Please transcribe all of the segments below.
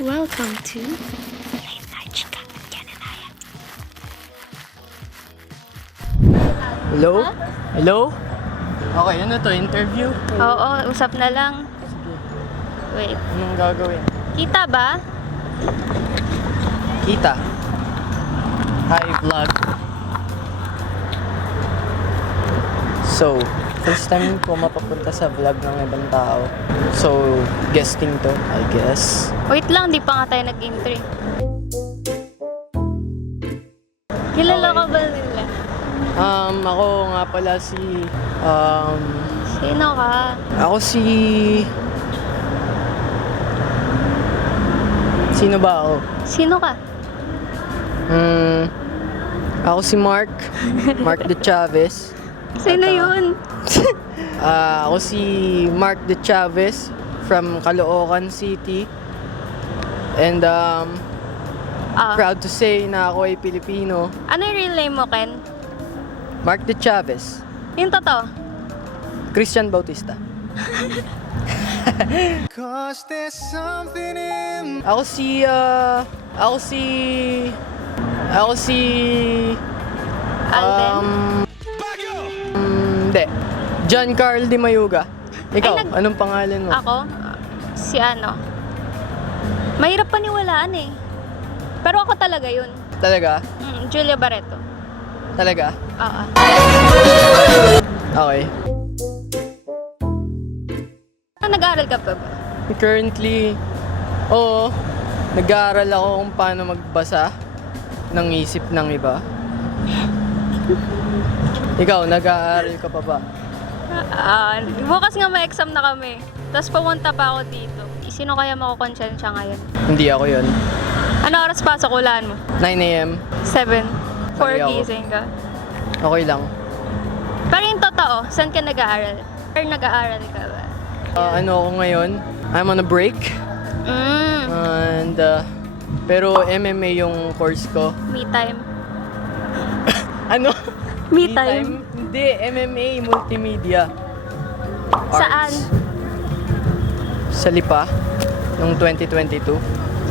Welcome to Hello? Hello? Okay, ano to? Interview? Oo, usap na lang. Wait. Anong gagawin? Kita ba? Kita. Hi, vlog. So, first time ko mapapunta sa vlog ng ibang tao. So, guesting to, I guess. Wait lang, di pa nga tayo nag-intro. Kilala Okay. ka ba nila? Ako nga pala si... Sino ka? Ako si... Sino ba ako? Sino ka? Ako si Mark. Mark De Chavez. Sino yun? Ako si Mark De Chavez from Caloocan City. And proud to say na ako ay Pilipino. Ano yung real name mo, Ken? Mark De Chavez. Yung totoo? Christian Bautista. Ako si Alden? Hindi. John Carl Di Mayuga. Ikaw, Ay, anong pangalan mo? Ako? Si ano? Mahirap paniwalaan eh. Pero ako talaga yun. Talaga? Julia Barreto. Talaga? Oo. Okay. Nag-aaral ka pa ba? Currently, oo. Nag-aaral ako kung paano magbasa ng isip ng iba. Ikaw, nag-aaral ka pa ba? Bukas nga may exam na kami. Tapos pumunta pa ako dito. Sino kaya makukonsensya ngayon? Hindi ako yon. Ano oras pasok ulan mo? 9 a.m. 7. 4 Sorry ako. gising ka. Okay lang. Pero yung totoo, saan ka nag-aaral? Or nag-aaral ka ba? Ano ako ngayon? I'm on a break. And, pero MMA yung course ko. Me time. Ano? Me time? Hindi, MMA, multimedia. Saan? Arts. Sa Lipa, noong 2022.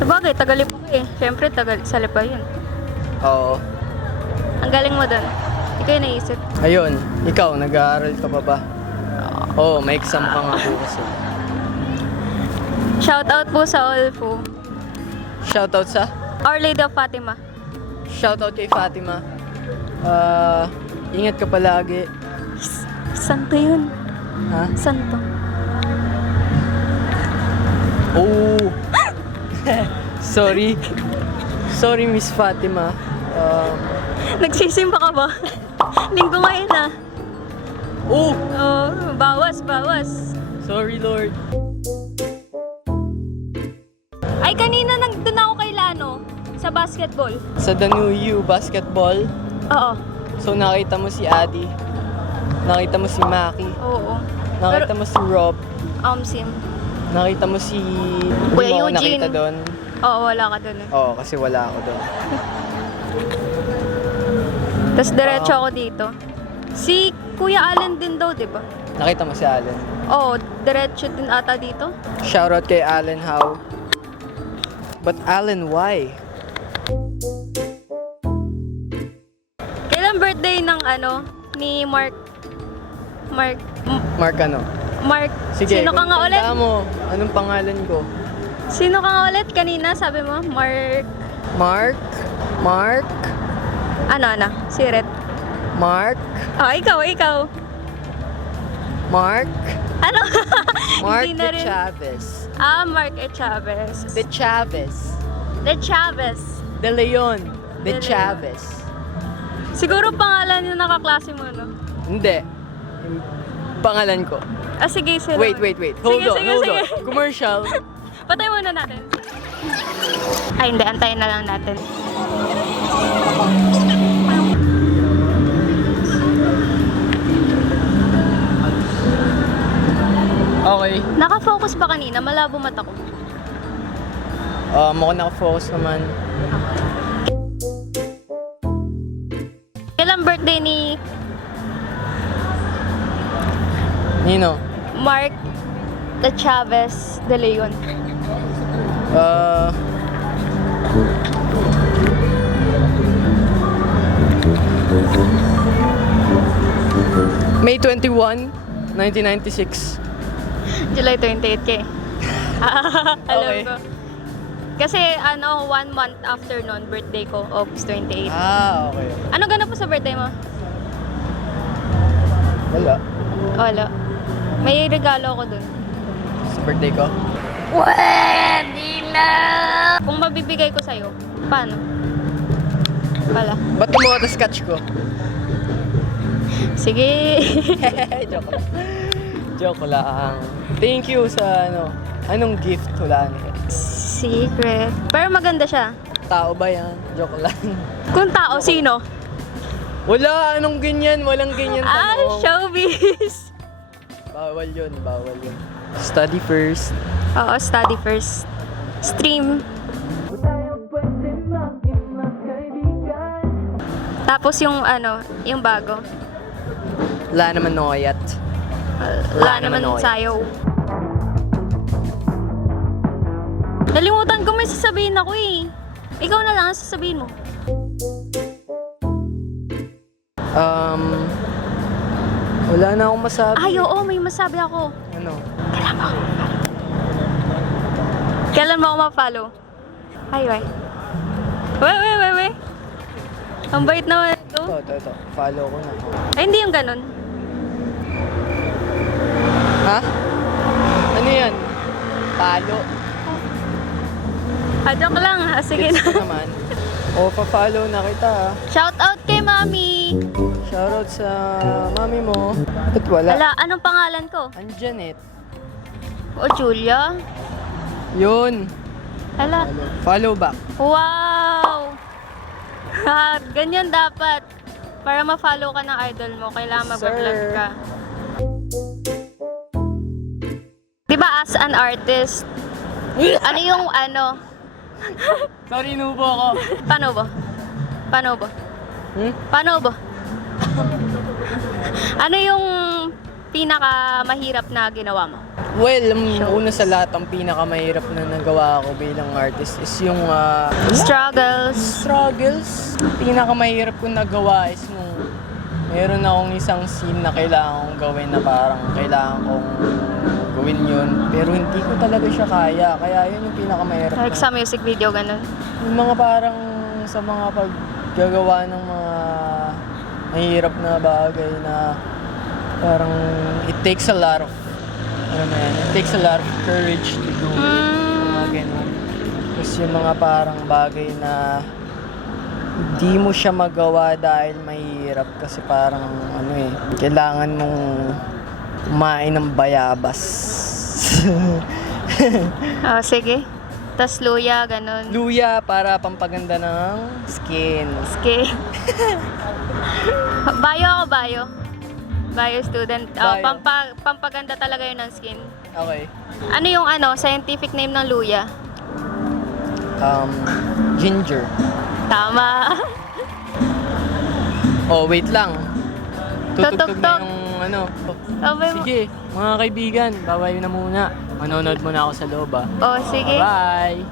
Sabagay, Tagalipa ko eh. Siyempre, sa Lipa yun. Oo. Ang galing mo doon. Ikaw yung naisip. Ayun, ikaw, nag-aaral ka pa ba? Oo, may exam ka nga bukas. Shoutout po sa Olfu. Shoutout sa? Our Lady of Fatima. Shoutout kay Fatima. Ingat ka palagi. Santo yun. Ha? Santo. Oh! Sorry. Sorry, Miss Fatima. Nagsisimba ka ba? Linggo ngayon ah. Oh! Oh, bawas. Sorry, Lord. Ay, kanina nandun ako kay Lano sa basketball. Sa The New You Basketball, Oo. so nakita mo si Adi, nakita mo si Maki, Oo. nakita mo si Rob, Sim. nakita mo si... Kuya Hindi mo ako Eugene. nakita doon. Oo, wala ka dun eh. Oo, kasi wala ako doon. Tapos diretso ako dito. Si Kuya Allen din daw, di ba? Nakita mo si Allen. Oo, diretso din ata dito. Shoutout kay Allen Howe. But Allen, why? Kailan birthday ng ni Mark? Mark ano? Mark, Sige, sino ka kung nga ulit? tanda mo, anong pangalan ko? Sino ka nga ulit? Kanina sabi mo, Mark. Mark? Ano? Siret. Mark? Oh, ikaw. Mark? Ano? Mark Hindi na De rin. Chavez. Mark E. Chavez. De Chavez. De Chavez. De Leon. De De Chavez. Siguro pangalan yung nakaklase mo, no? Hindi. Yung pangalan ko. Sige, sino? Wait. Hold Sige. on. Commercial. Patay muna natin. Ay, hindi. Antayin na lang natin. Okay. Naka-focus pa kanina. Malabo mata ko. Mukhang naka-focus naman. Kailan birthday ni Nino? Mark De Chavez De Leon? Uh, May 21, 1996. July 28 ka eh. Alam Okay. ko. Kasi 1 month after nun, birthday ko, August 28. Ah, okay. Ano ganap mo sa birthday mo? Wala. Wala. May regalo ako dun. Sa birthday ko. Pwede na! Kung mabibigay ko sa'yo, paano? Wala. Ba't tumuha to scotch ko? Sige. Joke lang. Joke lang. Thank you sa anong gift? Wala na. Secret. Pero maganda siya. Tao ba yan? Joke lang. Kung tao, sino? Wala, anong ganyan? Walang ganyan Ah, tanong. showbiz! Bawal yun, bawal yun. Study first. Oo, study first. Stream. Tapos yung yung bago. Wala naman noyat. Wala naman naman sayaw. Nalimutan ko may sasabihin ako eh. Ikaw na lang ang sasabihin mo. Wala na akong masabi. Ay, oo, may masabi ako. Ano? Kailan mo ako ma-follow? Ay, wait. Wait. Ang bait naman ito. Ito. Follow ko na. Ay, hindi yung ganun. Ha? Ano yan? Palo. Joke lang. Sige Gets na. ko naman. O, pa-follow na kita ha. Shout out kay Mami. Shoutout sa mami mo. Ba't wala? Ala, anong pangalan ko? Anjanet. O, Julia? Yun. Ala. Follow back. Wow! Ganyan dapat. Para ma-follow ka ng idol mo, kailangan mag-vlog Sir. ka. Diba as an artist, ano yung Sorry, nubo ako. Paano ba? Hmm? Paano ba? Ano yung pinaka mahirap na ginawa mo? Well, una sa lahat, ang pinakamahirap na nagawa ko bilang artist is yung Struggles. struggles. Pinakamahirap kong nagawa is nung meron akong isang scene na kailangan kong gawin na parang kailangan kong gawin yun. Pero hindi ko talaga siya kaya. Kaya yun yung pinakamahirap. Like sa music video, ganun. Yung mga parang sa mga paggagawa ng mga mahirap na bagay na parang it takes a lot of it takes a lot of courage to do it. Mga ganun. Tapos yung mga parang bagay na hindi mo siya magawa dahil mahirap kasi parang kailangan mong kumain ng bayabas. Oh, sige. Tas luya, ganun. Luya para pampaganda ng skin. Okay. Bio. Bio student. Oh, Bio. pampaganda talaga yun ng skin. Okay. Ano yung scientific name ng luya? Ginger. Tama. Oh, wait lang. Tutugtog na Tutugtog. yung Okay mo. Sige, mga kaibigan, babay na muna. Manonood muna ako sa loob Oh, sige. Bye!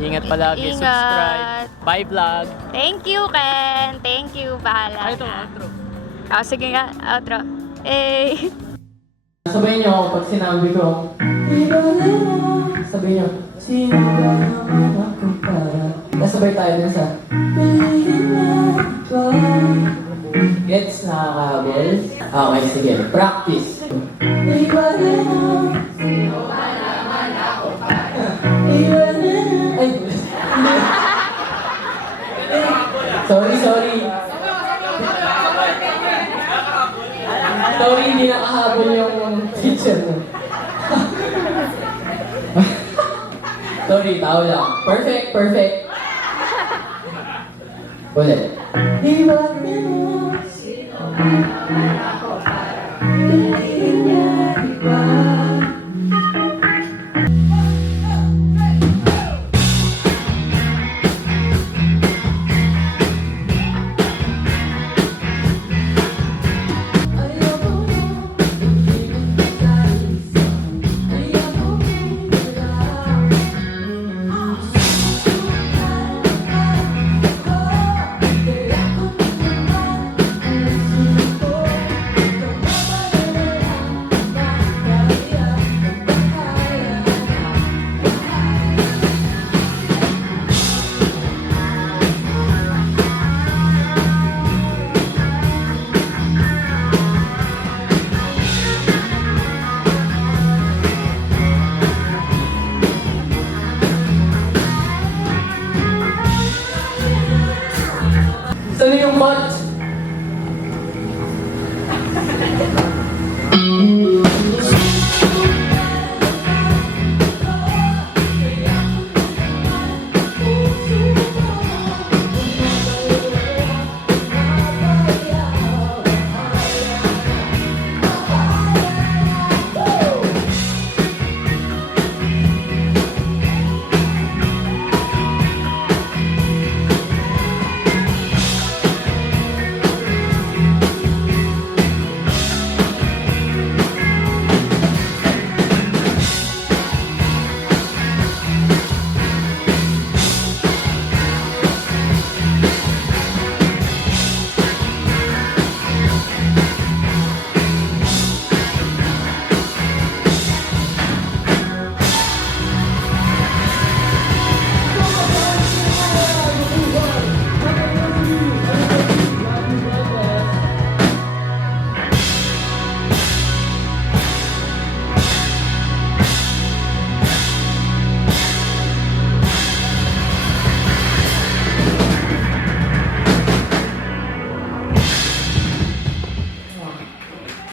Ingat palagi, Ingat. subscribe. Bye vlog! Thank you, Ken. Thank you. Bahala. Ay, ito, outro. Oh, sige nga. Outro. Eh. Sabayin niyo ako pag sinabi ko, sabayin niyo, sino ba naman ako para? Nasabay tayo dun sa Gets nakakahabol? Okay, sige. Practice. Ay, sorry. Sorry, hindi nakahabol yung teacher mo. Sorry, tao lang. Perfect. Ulit. Sino yung bot?